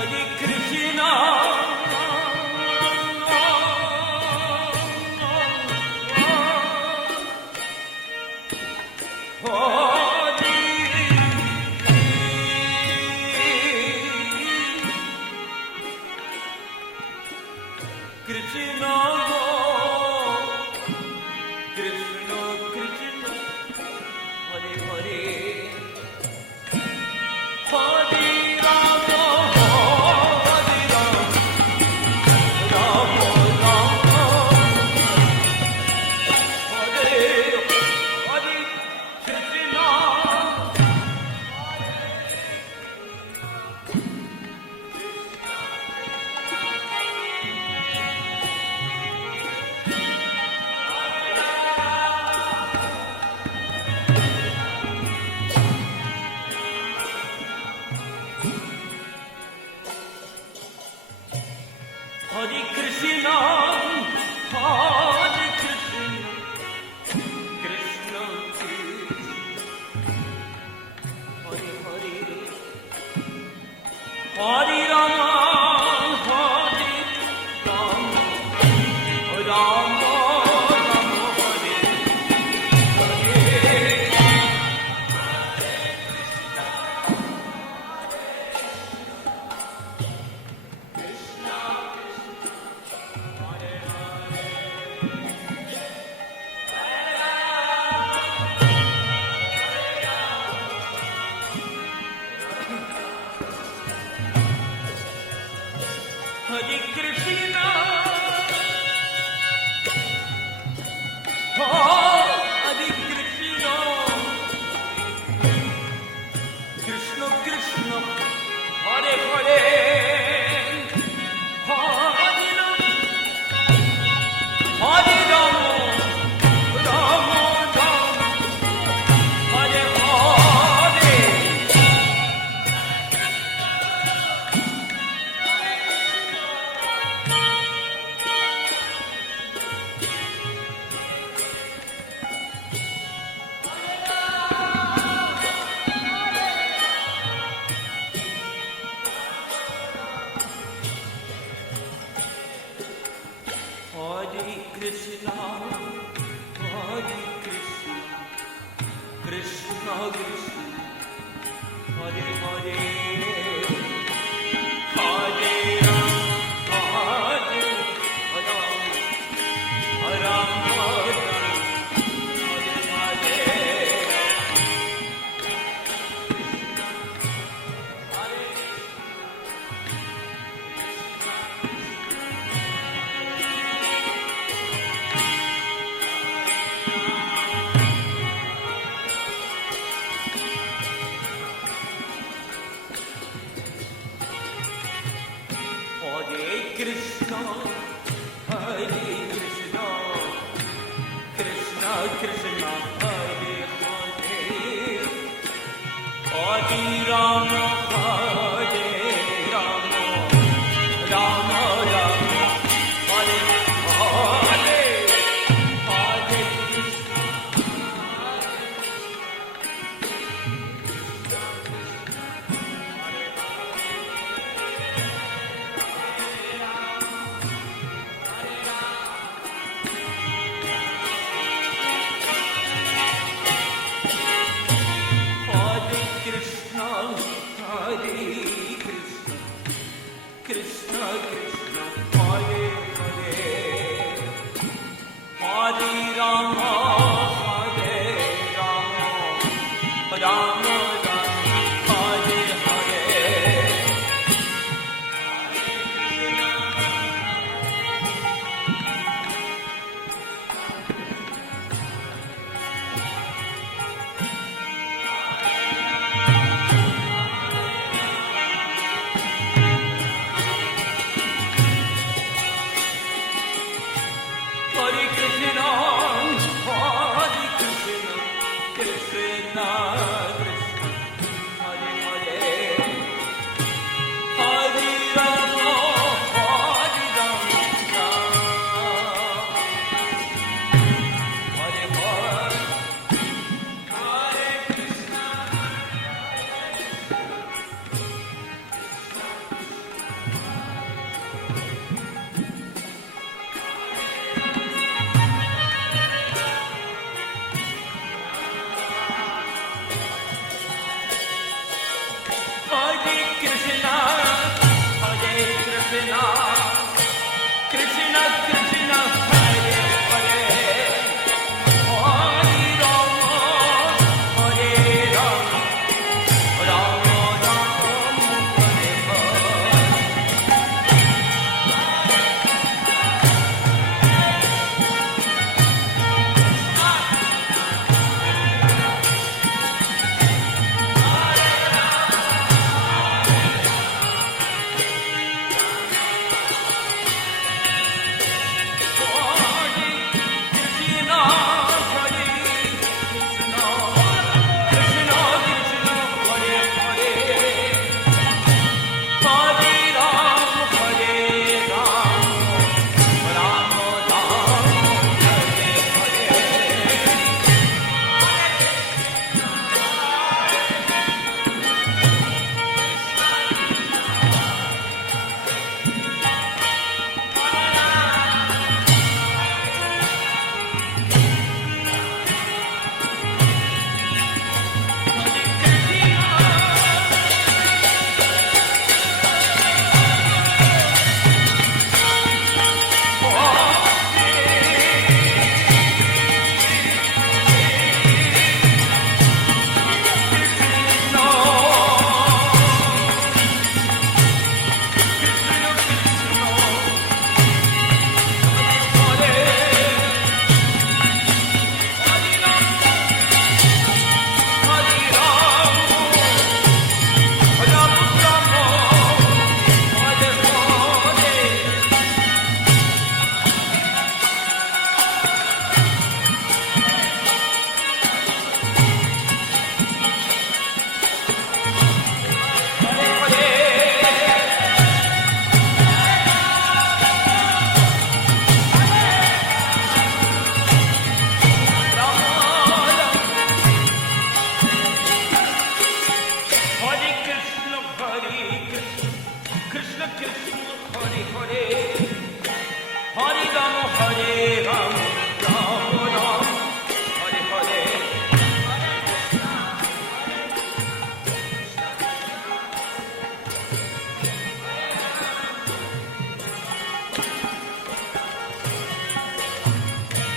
Krishna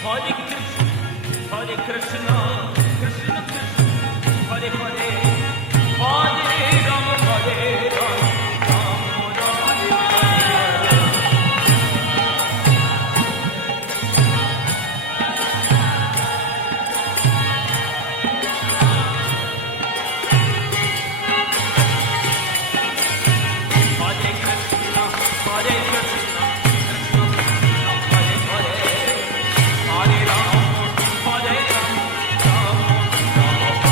Hare Krishna, Krishna Krishna, Hare Hare, Hare Ram, Hare Ram, Ram Ram, Hare Hare. Hare Krishna, Hare Krishna, Krishna Krishna, Hare Hare, Hare Ram, Hare Ram, Ram Ram,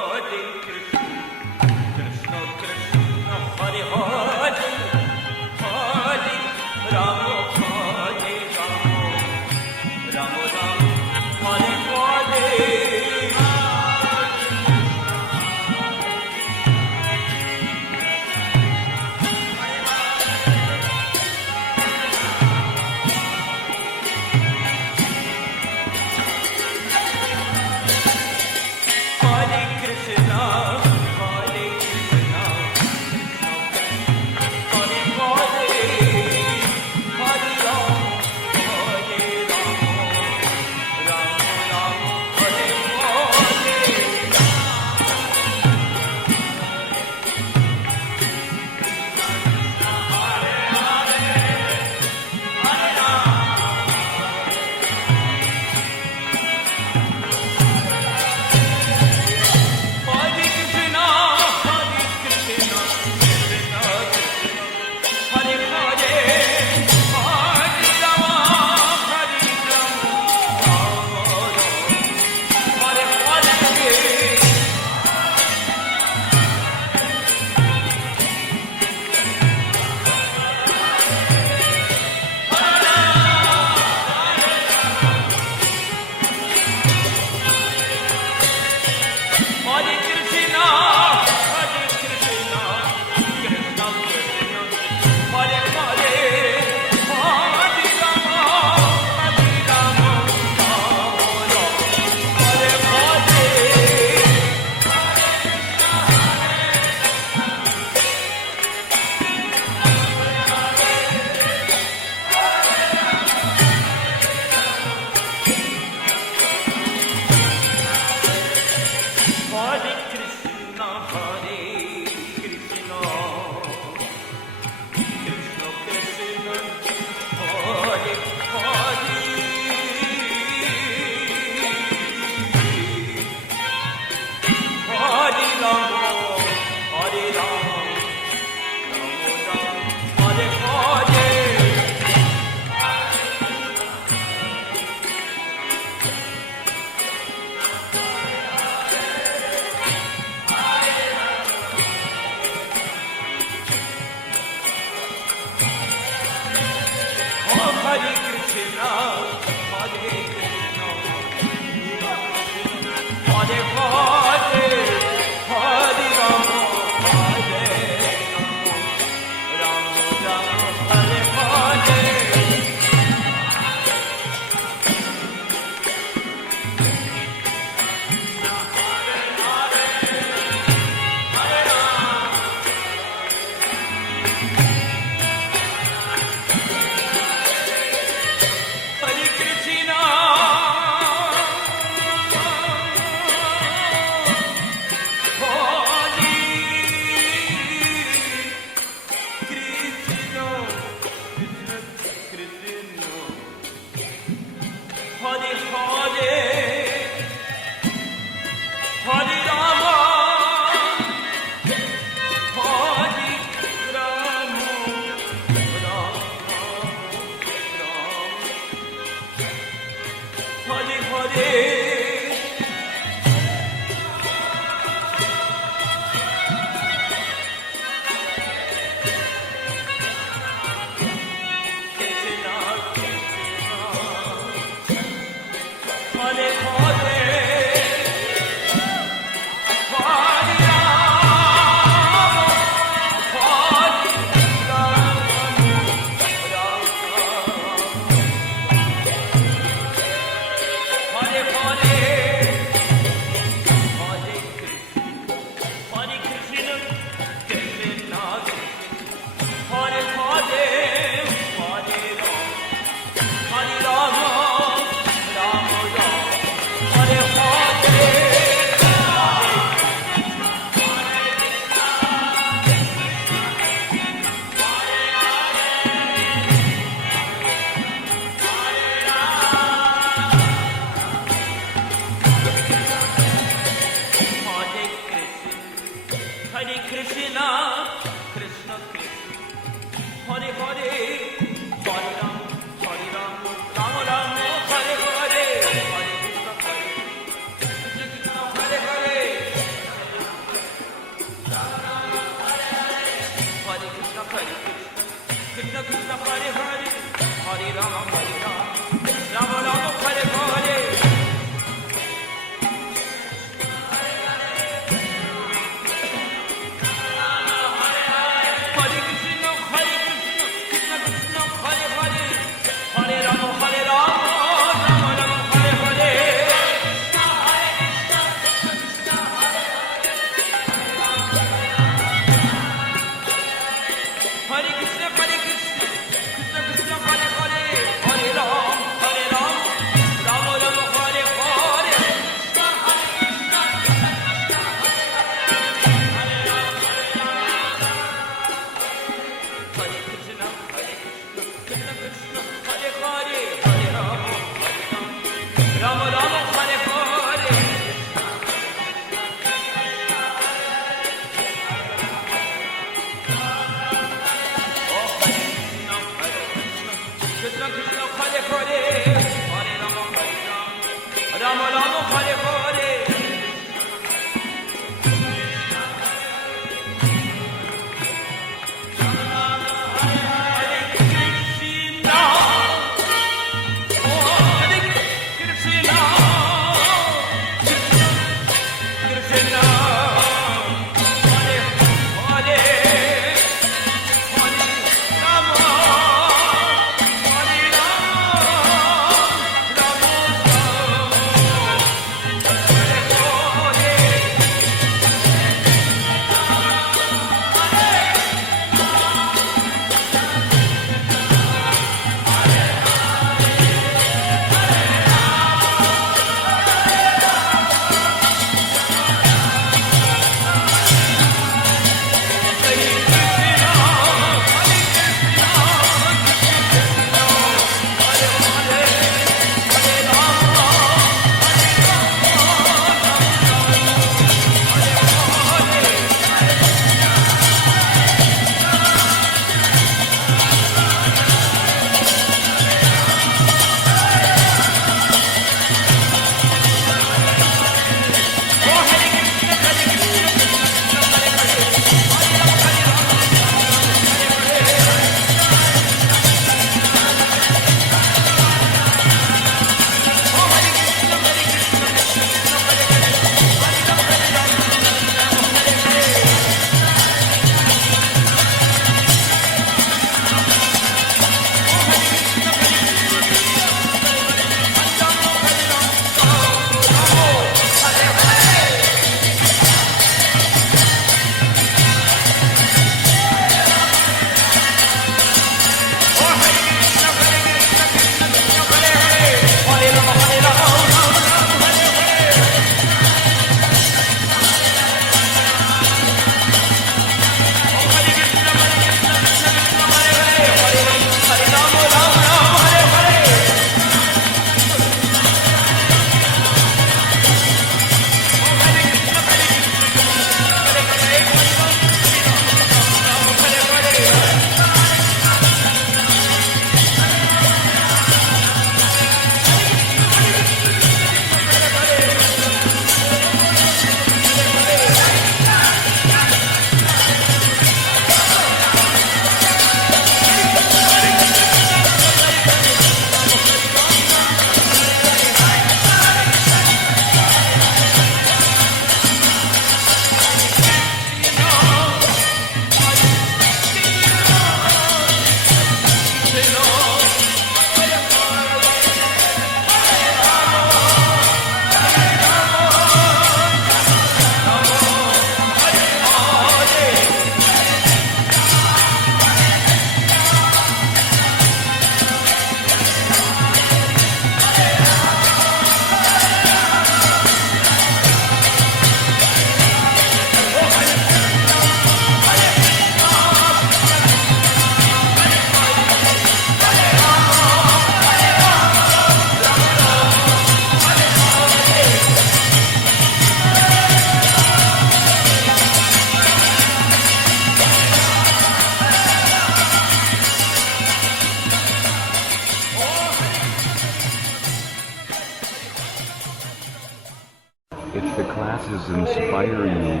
voices inspire you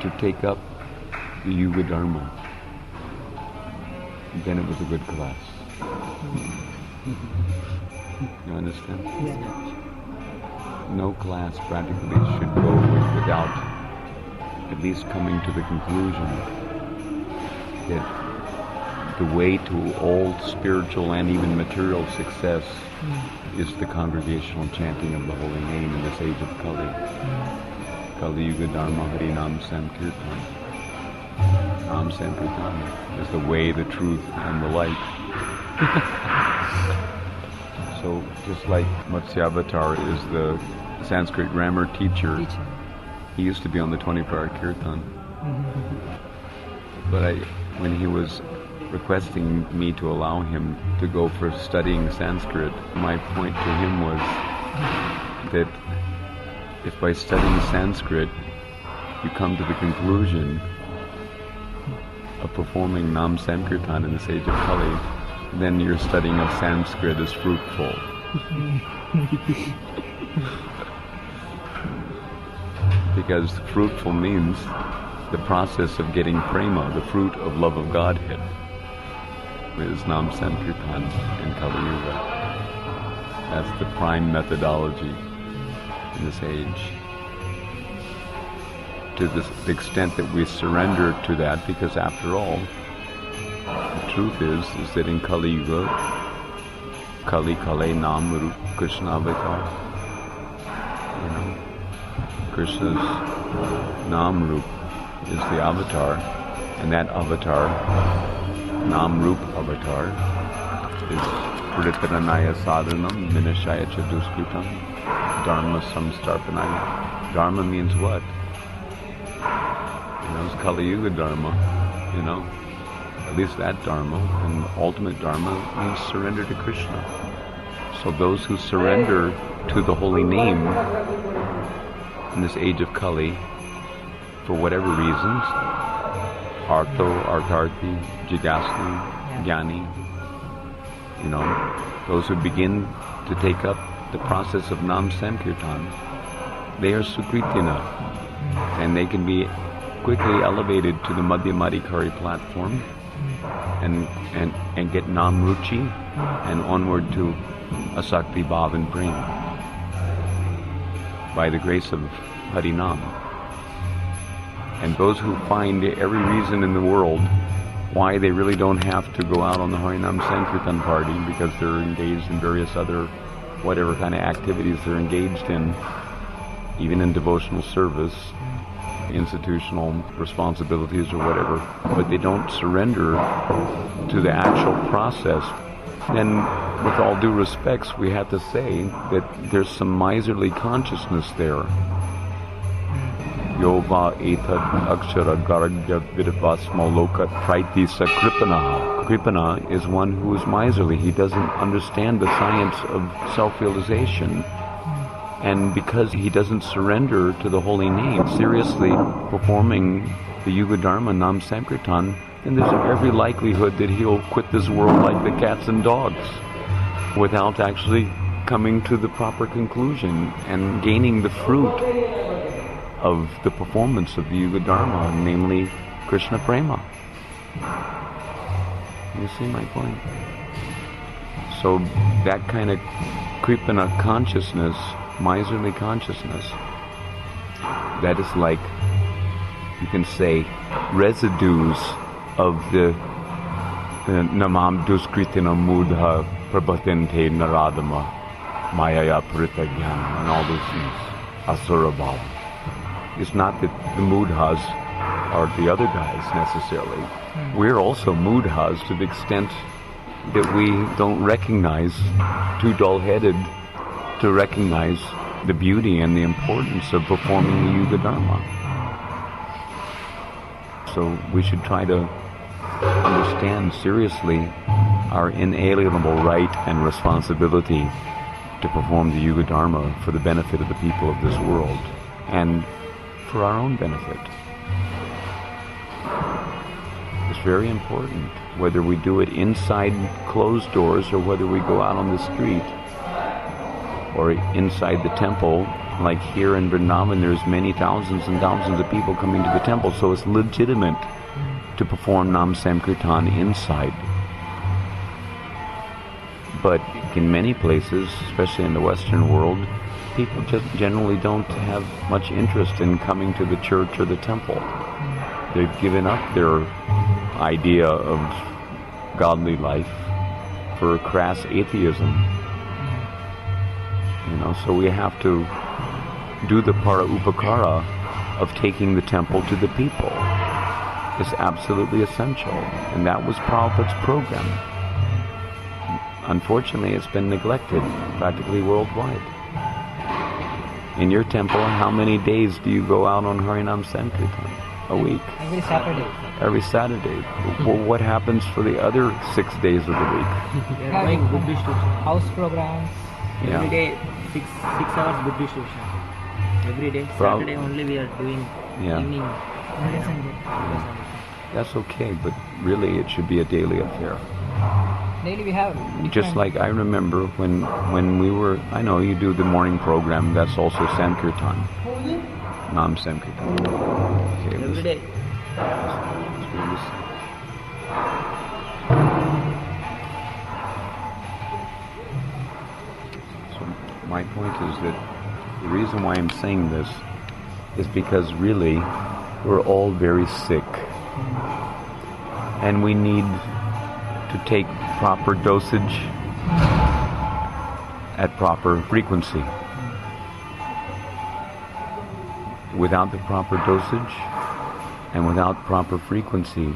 to take up the Yuga Dharma, then it was a good class. You understand? No class practically should go without at least coming to the conclusion that the way to all spiritual and even material success is the congregational chanting of the holy name in this age of Kali. Kali Yuga Dharma Hari Nam Sankirtan. Nam Sankirtan is the way, the truth, and the light. So just like Matsyavatar is the Sanskrit grammar teacher, he used to be on the 24-hour kirtan. But when he was requesting me to allow him to go for studying Sanskrit, my point to him was that if by studying Sanskrit you come to the conclusion of performing Nam Sankirtan in this age of Kali, then your studying of Sanskrit is fruitful. Because fruitful means the process of getting prema, the fruit of love of Godhead, is Nam Sankirtan in Kali Yuga. That's the prime methodology in this age. To the extent that we surrender to that, because after all, the truth is that in Kali Yuga, Kali Kale Nam Rup Krishna Avatar, Krishna's Nam Rup is the avatar, and that avatar, Nam Rup avatar, is Pritharanaya Sadhanam Vinashaya Chaduskritam Dharma Samstarpanaya. Dharma means what? It's Kali Yuga Dharma, At least that Dharma, and ultimate Dharma means surrender to Krishna. So those who surrender to the holy name in this age of Kali, for whatever reasons, Artho, Artharthi, Jigasni, Jnani, those who begin to take up the process of Nam Sankirtan, they are Sukritina, and they can be quickly elevated to the Madhyamadikari platform and get Nam Ruchi and onward to Asakti Bhav and Prem by the grace of Harinam. And those who find every reason in the world why they really don't have to go out on the Harinam Sankirtan party because they're engaged in various other whatever kind of activities they're engaged in, even in devotional service, institutional responsibilities or whatever, but they don't surrender to the actual process, then with all due respects we have to say that there's some miserly consciousness there. Yova etad akshara garagya vidvasma loka praiti sa kripana. Kripana is one who is miserly. He doesn't understand the science of self-realization. And because he doesn't surrender to the holy name, seriously performing the Yuga Dharma Nam Sankirtan, then there's every likelihood that he'll quit this world like the cats and dogs without actually coming to the proper conclusion and gaining the fruit of the performance of the Yuga Dharma, namely Krishna Prema. You see my point? So that kind of kripana consciousness, miserly consciousness, that is like, you can say, residues of the namam duskritina mudha prabhatente naradama mayaya pritagyan and all those things, asura bhava. It's not that the mudhas are the other guys necessarily. We're also mudhas to the extent that we don't recognize, too dull-headed to recognize the beauty and the importance of performing the Yuga Dharma. So we should try to understand seriously our inalienable right and responsibility to perform the Yuga Dharma for the benefit of the people of this world and for our own benefit. It's very important, whether we do it inside closed doors or whether we go out on the street. or inside the temple. Like here in Vrindavan, there's many thousands and thousands of people coming to the temple, so it's legitimate to perform Nam Sankirtan inside. But in many places, especially in the Western world, people just generally don't have much interest in coming to the church or the temple. They've given up their idea of godly life for crass atheism. So we have to do the para upakara of taking the temple to the people. It's absolutely essential, and that was Prabhupada's program. Unfortunately, it's been neglected practically worldwide. In your temple, how many days do you go out on Harinam Sankirtan? A week? Every Saturday. Every Saturday. Well, what happens for the other 6 days of the week? We are doing Buddhist house programs. Yeah. Every day, 6 hours Buddhist tuition. Every day, Saturday only we are doing evening. Only Sunday. That's okay, but really it should be a daily affair. Daily we have Just like I remember when we were, I know you do the morning program, that's also Sankirtan. Nam Sankirtan. Okay, Every day. So my point is that the reason why I'm saying this is because really we're all very sick, and we need to take proper dosage at proper frequency. Without the proper dosage and without proper frequency,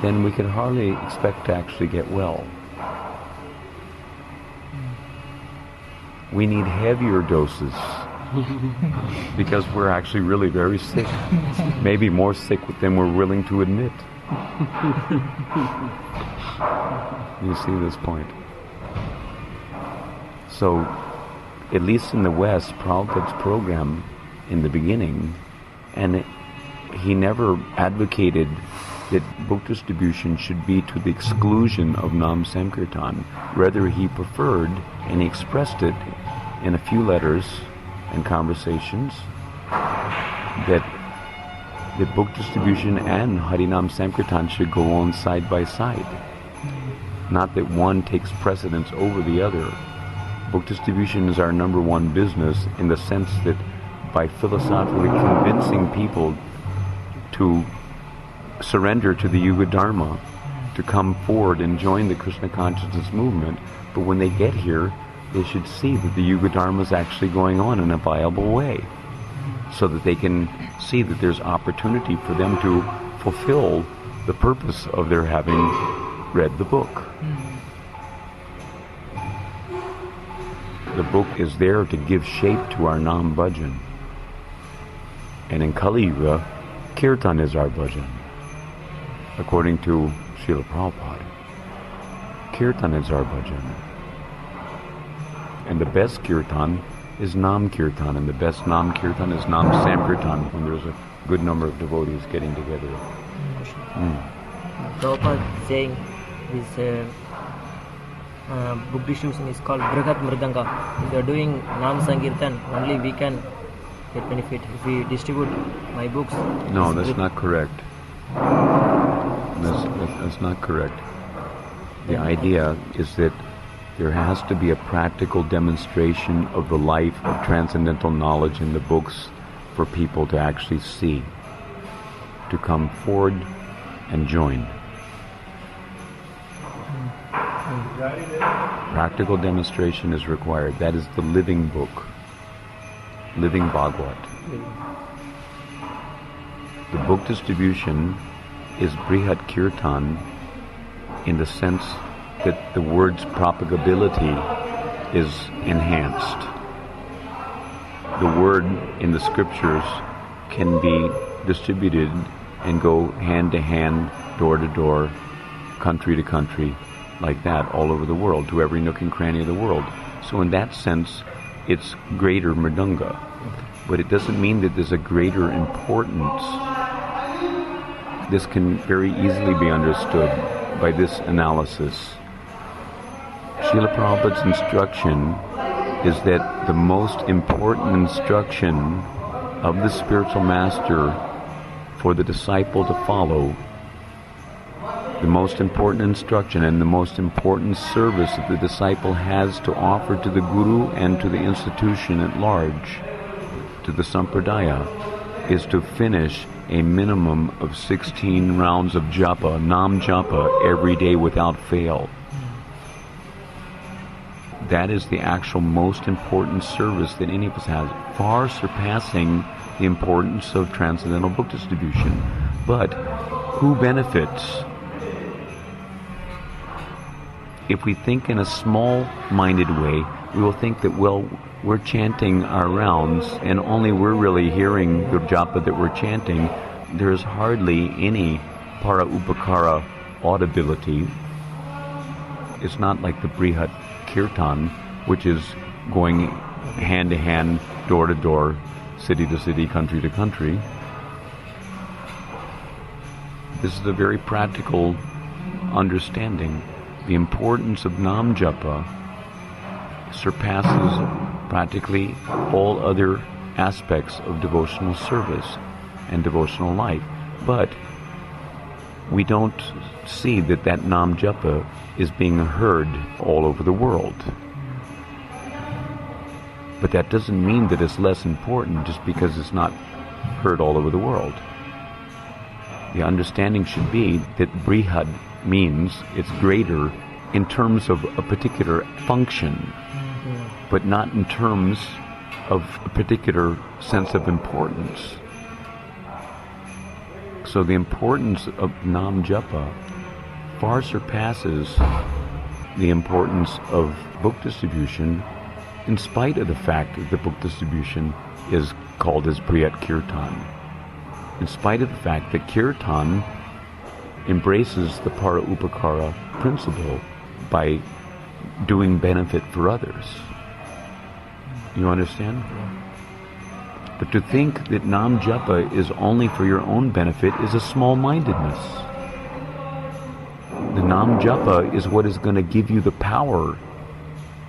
then we can hardly expect to actually get well. We need heavier doses because we're actually really very sick. Maybe more sick than we're willing to admit. You see this point? So, at least in the West, Prabhupada's program in the beginning, and he never advocated that book distribution should be to the exclusion of Nam Sankirtan. Rather, he preferred, and he expressed it in a few letters and conversations, that the book distribution and Harinam Sankirtan should go on side by side. Not that one takes precedence over the other. Book distribution is our number one business in the sense that by philosophically convincing people to surrender to the Yuga Dharma, to come forward and join the Krishna consciousness movement, but when they get here, they should see that the Yuga Dharma is actually going on in a viable way, so that they can see that there's opportunity for them to fulfill the purpose of their having read the book. The book is there to give shape to our Nam Bhajan. And in Kali Yuga, Kirtan is our Bhajan. According to Srila Prabhupada, Kirtan is our Bhajan. And the best Kirtan is Nam Kirtan, and the best Nam Kirtan is Nam Sankirtan, when there's a good number of devotees getting together. Prabhupada saying this book distribution is called Brihat Mridanga. If you are doing Nam Sankirtan, only we can get benefit. If we distribute my books... No, that's not correct. That's not correct. The idea is that there has to be a practical demonstration of the life of transcendental knowledge in the books for people to actually see, to come forward and join. Practical demonstration is required. That is the living book, living Bhagavad. The book distribution is Brihat Kirtan in the sense that the word's propagability is enhanced. The word in the scriptures can be distributed and go hand to hand, door to door, country to country, like that, all over the world, to every nook and cranny of the world. So in that sense, it's greater Mridanga. But it doesn't mean that there's a greater importance. This can very easily be understood by this analysis. Srila Prabhupada's instruction is that the most important instruction of the spiritual master for the disciple to follow, the most important instruction and the most important service that the disciple has to offer to the Guru and to the institution at large, to the Sampradaya, is to finish a minimum of 16 rounds of japa, nam japa, every day without fail. That is the actual most important service that any of us has, far surpassing the importance of transcendental book distribution. But who benefits? If we think in a small-minded way, we will think that, well, we're chanting our rounds and only we're really hearing the japa that we're chanting. There's hardly any para upakara audibility. It's not like the Brihat Kirtan, which is going hand to hand, door to door, city to city, country to country. This is a very practical understanding. The importance of Nam Japa surpasses practically all other aspects of devotional service and devotional life. But we don't see that Nam Japa is being heard all over the world. But that doesn't mean that it's less important just because it's not heard all over the world. The understanding should be that Brihad means it's greater in terms of a particular function, but not in terms of a particular sense of importance. So the importance of Nam Japa far surpasses the importance of book distribution, in spite of the fact that the book distribution is called as Brihat Kirtan. In spite of the fact that Kirtan embraces the para upakara principle by doing benefit for others. You understand? But to think that Nam Japa is only for your own benefit is a small-mindedness. The Nam Japa is what is going to give you the power,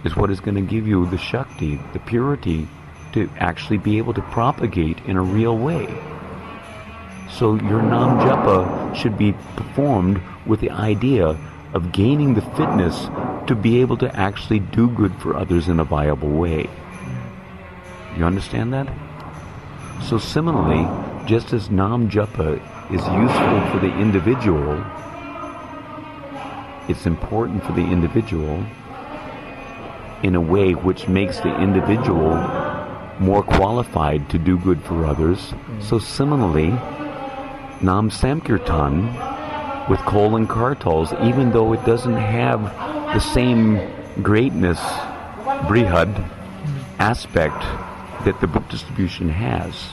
is what is going to give you the Shakti, the purity, to actually be able to propagate in a real way. So your Nam Japa should be performed with the idea of gaining the fitness to be able to actually do good for others in a viable way. You understand that? So similarly, just as Nam Japa is useful for the individual, it's important for the individual in a way which makes the individual more qualified to do good for others. So similarly, Nam Sankirtan with Kol and Kartals, even though it doesn't have the same greatness, Brihad aspect that the book distribution has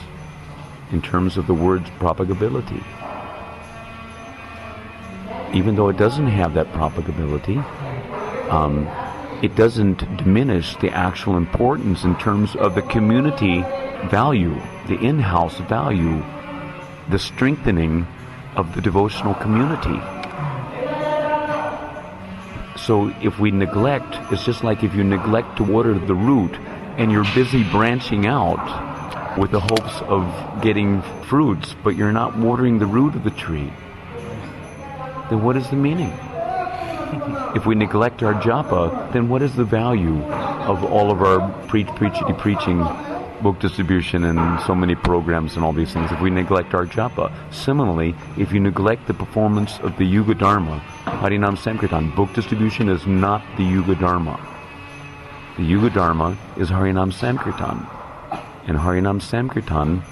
in terms of the word's propagability. Even though it doesn't have that propagability, it doesn't diminish the actual importance in terms of the community value, the in-house value, the strengthening of the devotional community. So if we neglect, it's just like if you neglect to water the root and you're busy branching out with the hopes of getting fruits, but you're not watering the root of the tree, then what is the meaning? If we neglect our japa, then what is the value of all of our preaching, book distribution, and so many programs and all these things if we neglect our japa? Similarly, if you neglect the performance of the Yuga Dharma, Harinam Sankirtan, book distribution is not the Yuga Dharma. The Yuga Dharma is Harinam Sankirtan. And Harinam Sankirtan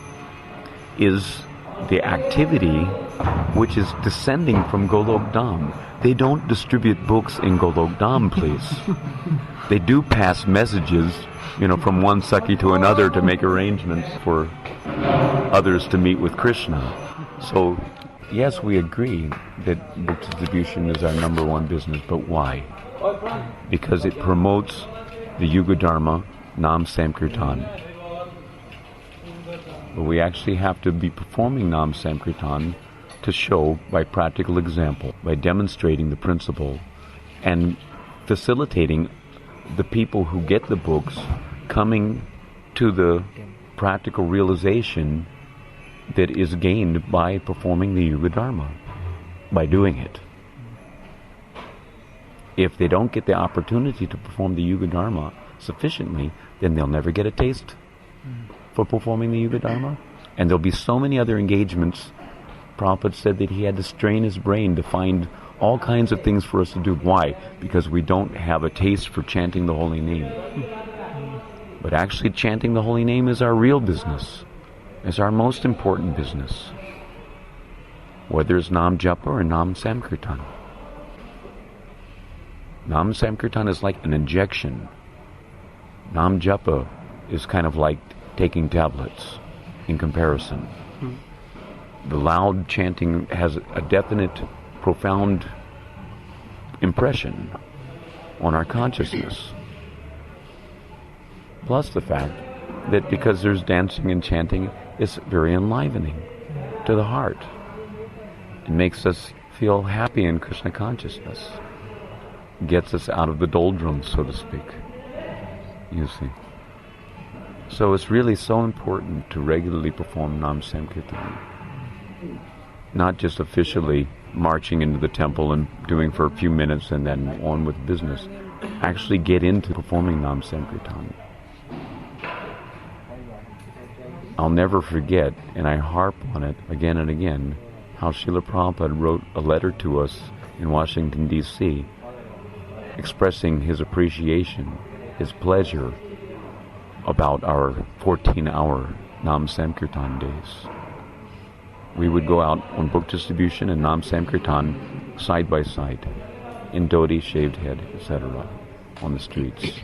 is the activity which is descending from Golok Dham. They don't distribute books in Golok Dham, please. They do pass messages, from one Sakhi to another to make arrangements for others to meet with Krishna. So, yes, we agree that book distribution is our number one business, but why? Because it promotes the Yuga Dharma, Nam Sankirtan. But we actually have to be performing Nam Sankirtan to show by practical example, by demonstrating the principle and facilitating the people who get the books coming to the practical realization that is gained by performing the Yuga Dharma, by doing it. If they don't get the opportunity to perform the Yuga Dharma sufficiently, then they'll never get a taste for performing the Yuga Dharma. And there'll be so many other engagements. Prabhupada said that he had to strain his brain to find all kinds of things for us to do. Why? Because we don't have a taste for chanting the holy name. But actually chanting the holy name is our real business. It's our most important business. Whether it's Nam Japa or Nam Samkirtan. Nam Samkirtan is like an injection. Nam Japa is kind of like taking tablets in comparison. The loud chanting has a definite, profound impression on our consciousness. Plus the fact that because there's dancing and chanting, it's very enlivening to the heart. It makes us feel happy in Krishna consciousness. Gets us out of the doldrums, so to speak. You see. So it's really so important to regularly perform Nam Samkirtan. Not just officially marching into the temple and doing for a few minutes and then on with business. Actually get into performing Nam Samkirtan. I'll never forget, and I harp on it again and again, how Srila Prabhupada wrote a letter to us in Washington, D.C., expressing his appreciation, his pleasure about our 14-hour Nam Samkirtan days. We would go out on book distribution and Nam Samkirtan side by side, in dhoti, shaved head, etc., on the streets.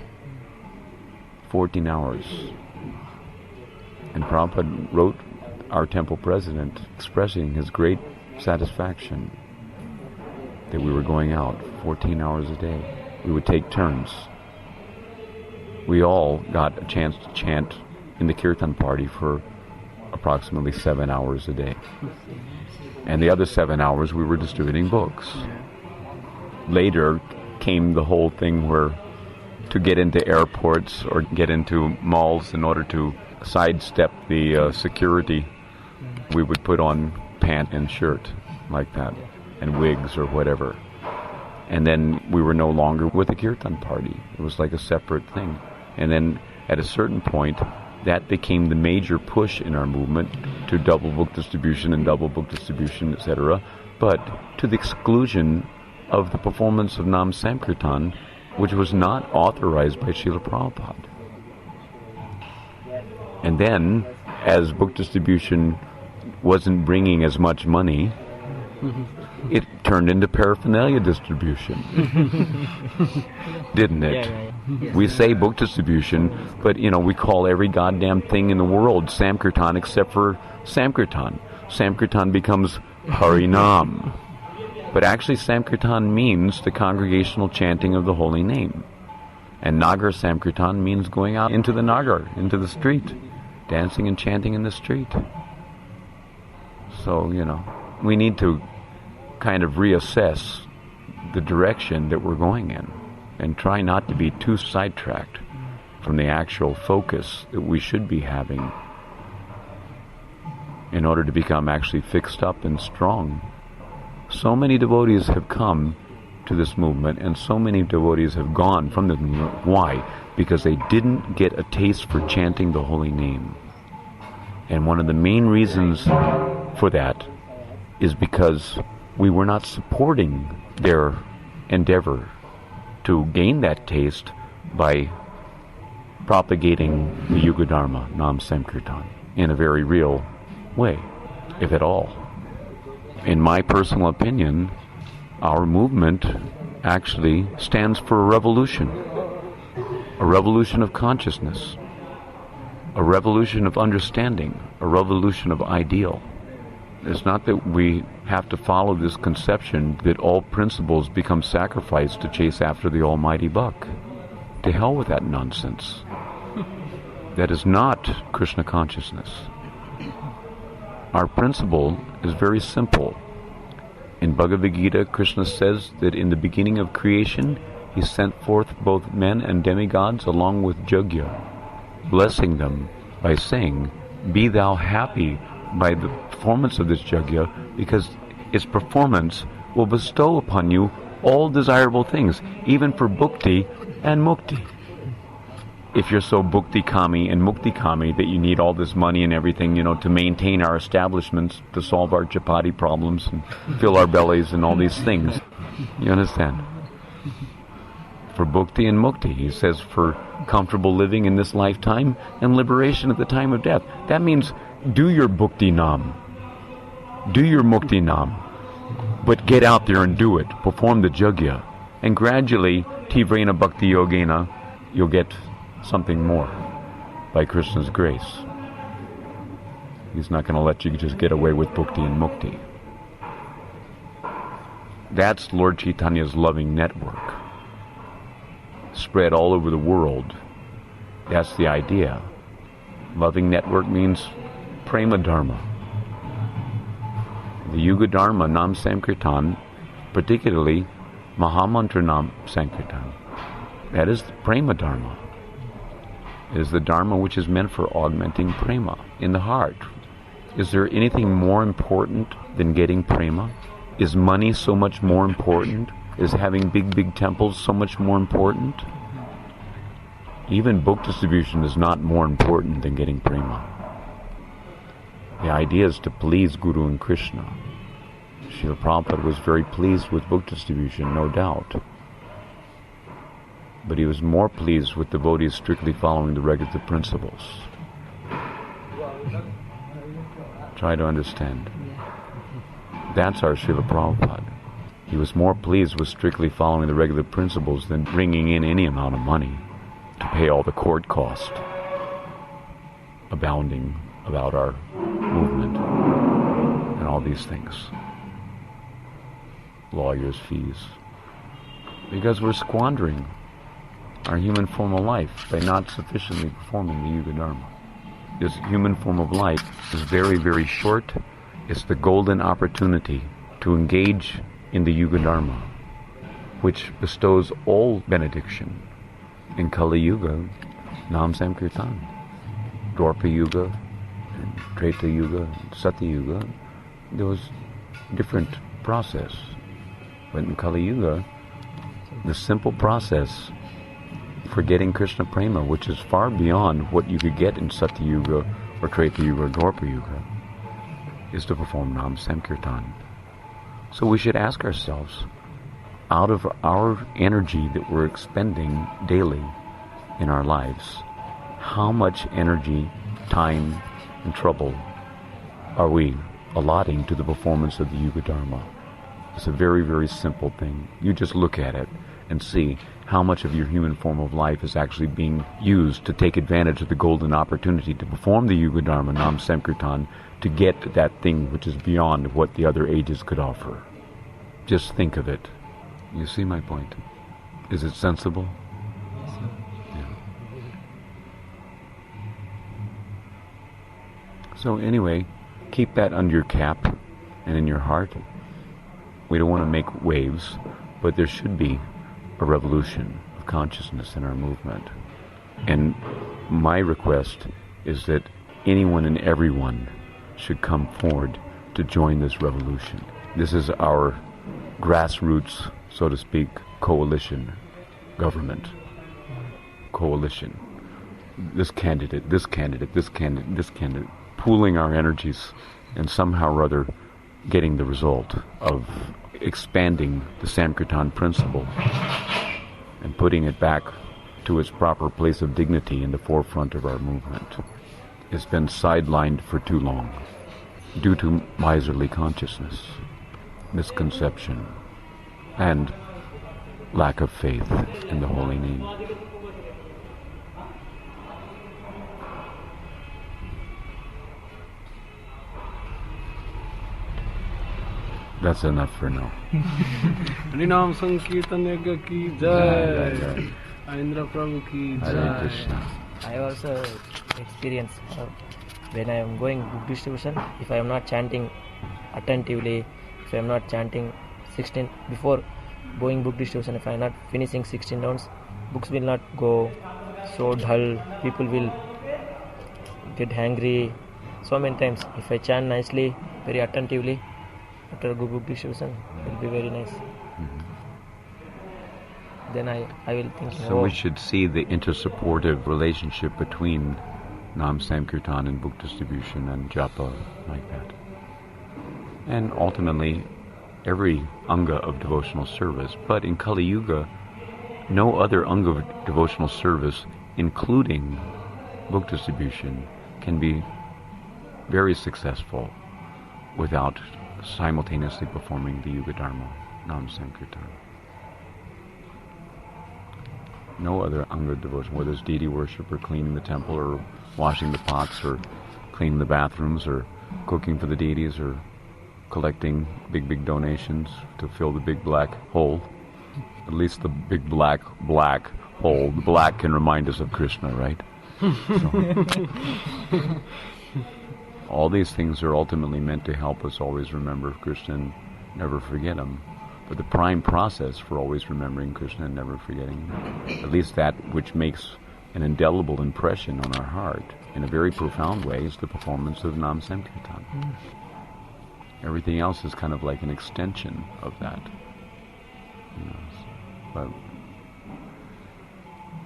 14 hours. And Prabhupada wrote our temple president expressing his great satisfaction that we were going out 14 hours a day. We would take turns. We all got a chance to chant in the kirtan party for approximately 7 hours a day. And the other 7 hours we were distributing books. Later came the whole thing where to get into airports or get into malls in order to sidestep the security, we would put on pant and shirt like that, and wigs or whatever. And then we were no longer with the kirtan party. It was like a separate thing. And then at a certain point, that became the major push in our movement to double book distribution and double book distribution, etc., but to the exclusion of the performance of Nam Samkirtan, which was not authorized by Srila Prabhupada. And then, as book distribution wasn't bringing as much money, it turned into paraphernalia distribution. Didn't it? Yeah. We say book distribution, but we call every goddamn thing in the world Samkirtan except for Samkirtan. Samkirtan becomes Harinam. But actually Samkirtan means the congregational chanting of the holy name. And Nagar Samkirtan means going out into the Nagar, into the street, dancing and chanting in the street. So, we need to kind of reassess the direction that we're going in and try not to be too sidetracked from the actual focus that we should be having in order to become actually fixed up and strong. So many devotees have come to this movement and so many devotees have gone from the movement. Why? Because they didn't get a taste for chanting the holy name. And one of the main reasons for that is because we were not supporting their endeavor to gain that taste by propagating the Yuga Dharma, Nam Samkirtan, in a very real way, if at all. In my personal opinion, our movement actually stands for a revolution of consciousness, a revolution of understanding, a revolution of ideal. It's not that we have to follow this conception that all principles become sacrificed to chase after the almighty buck. To hell with that nonsense. That is not Krishna consciousness. Our principle is very simple. In Bhagavad Gita, Krishna says that in the beginning of creation, he sent forth both men and demigods along with Jugya, blessing them by saying, "Be thou happy by the performance of this Jugya, because its performance will bestow upon you all desirable things, even for bhukti and mukti." If you're so bhukti kami and mukti kami that you need all this money and everything, to maintain our establishments, to solve our chapati problems and fill our bellies and all these things, you understand? For bhukti and mukti, he says, for comfortable living in this lifetime and liberation at the time of death. That means do your bhukti nam, do your mukti nam, but get out there and do it. Perform the jugya, and gradually, tivrena bhakti yogena, you'll get something more by Krishna's grace. He's not going to let you just get away with bhukti and mukti. That's Lord Chaitanya's loving network, spread all over the world. That's the idea. Loving network means prema dharma. The Yuga Dharma, Nam Sankirtan, particularly Mahamantra Nam Sankirtan, that is the prema dharma. It is the dharma which is meant for augmenting prema in the heart. Is there anything more important than getting prema? Is money so much more important? Is having big temples so much more important? Even book distribution is not more important than getting prema. The idea is to please Guru and Krishna. Srila Prabhupada was very pleased with book distribution, no doubt. But he was more pleased with devotees strictly following the regulative principles. Try to understand. That's our Srila Prabhupada. He was more pleased with strictly following the regulative principles than bringing in any amount of money to pay all the court cost abounding about our movement and all these things. Lawyers' fees. Because we're squandering our human form of life by not sufficiently performing the Yuga Dharma. This human form of life is very, very short. It's the golden opportunity to engage in the Yuga Dharma, which bestows all benediction. In Kali Yuga, Nam Sankirtan. Dwarpa Yuga, Treta Yuga, Satya Yuga, there was different process. But in Kali Yuga, the simple process for getting Krishna Prema, which is far beyond what you could get in Satya Yuga or Treta Yuga or Dwarpa Yuga, is to perform Nam Sankirtan. So we should ask ourselves, out of our energy that we're expending daily in our lives, how much energy, time, and trouble are we allotting to the performance of the Yuga Dharma? It's a very, very simple thing. You just look at it and see how much of your human form of life is actually being used to take advantage of the golden opportunity to perform the Yuga Dharma, Nam Sankirtan, to get that thing which is beyond what the other ages could offer. Just think of it. You see my point? Is it sensible? Yeah. So anyway, keep that under your cap and in your heart. We don't want to make waves, but there should be a revolution of consciousness in our movement. And my request is that anyone and everyone should come forward to join this revolution. This is our grassroots, so to speak, coalition, government, coalition. This candidate, pooling our energies and somehow or other getting the result of expanding the Sankirtan principle and putting it back to its proper place of dignity in the forefront of our movement. It's been sidelined for too long due to miserly consciousness, misconception, and lack of faith in the holy name. That's enough for now. Harinam Sankirtan Yagya ki jai. Aindra Prabhu ki Hare jai. Krishna. I also experience when I am going book distribution, if I am not chanting attentively, if I am not chanting 16 before going book distribution, if I'm not finishing 16 rounds, books will not go so dull. People will get angry. So many times, if I chant nicely, very attentively, after good book distribution, it will be very nice. Then I will think. So we should see the intersupportive relationship between Nam Sankirtan and book distribution and japa like that. And ultimately, every anga of devotional service. But in Kali Yuga, no other anga of devotional service, including book distribution, can be very successful without simultaneously performing the Yuga Dharma, Nam Sankirtan. No other anga of devotion, whether it's deity worship or cleaning the temple or washing the pots or cleaning the bathrooms or cooking for the deities or collecting big donations to fill the big black hole. At least the big black hole. The black can remind us of Krishna, right? So, all these things are ultimately meant to help us always remember Krishna and never forget him. But the prime process for always remembering Krishna and never forgetting him, at least that which makes an indelible impression on our heart in a very profound way, is the performance of Nam Sankirtan. Everything else is kind of like an extension of that. You know, but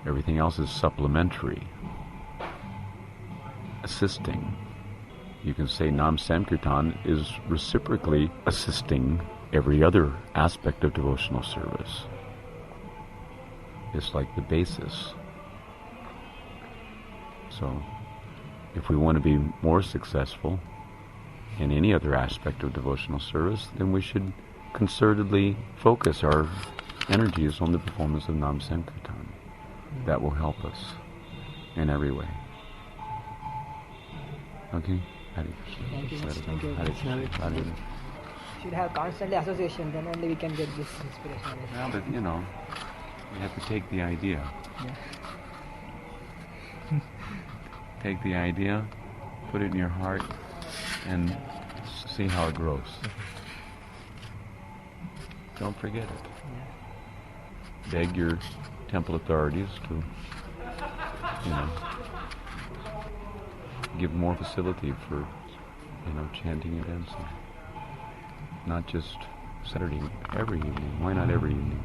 everything else is supplementary, assisting. You can say Nam Sankirtan is reciprocally assisting every other aspect of devotional service. It's like the basis. So, if we want to be more successful in any other aspect of devotional service, then we should concertedly focus our energies on the performance of Nam Sankirtan. That will help us in every way. Okay? Hare Krishna. Thank you. Hare Thank you. Hare Krishna. Hare Krishna. Should have constantly association, then only we can get this inspiration. Well, but you know, we have to take the idea. Take the idea, put it in your heart, and see how it grows. Don't forget it. Beg your temple authorities to, you know, give more facility for, you know, chanting and dancing. Not just Saturday, every evening. Why not every evening?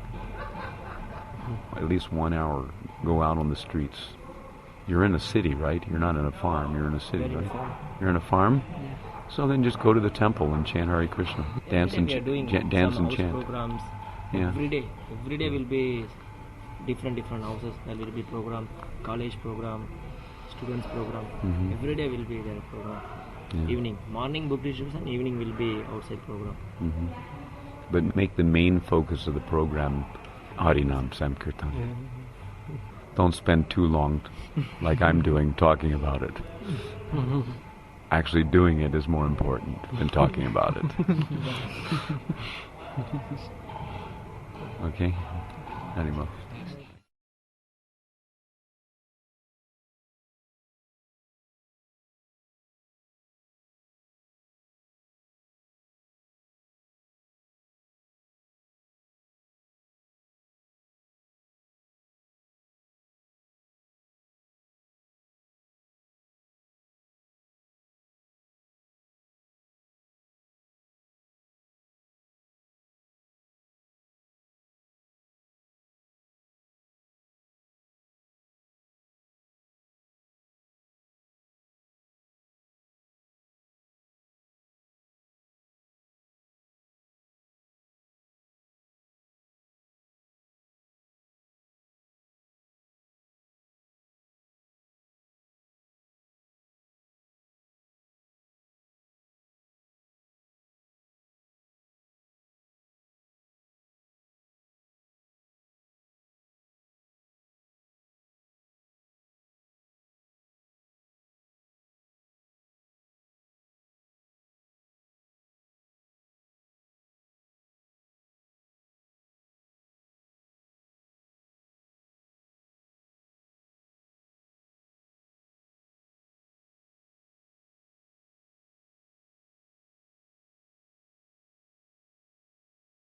At least 1 hour. Go out on the streets. You're in a city, right? You're not in a farm. You're in a city, right? You're in a farm? Yeah. So then just go to the temple and chant Hare Krishna. Dance and we are doing dance some and house chant. programs. Yeah. Every day will be different houses. There will be program, college program, students program. Every day will be their program. Yeah. Evening, morning book distribution, evening will be outside program. But make the main focus of the program Harinam Sankirtan. Don't spend too long, like I'm doing, talking about it. Actually doing it is more important than talking about it. Okay? Anymore.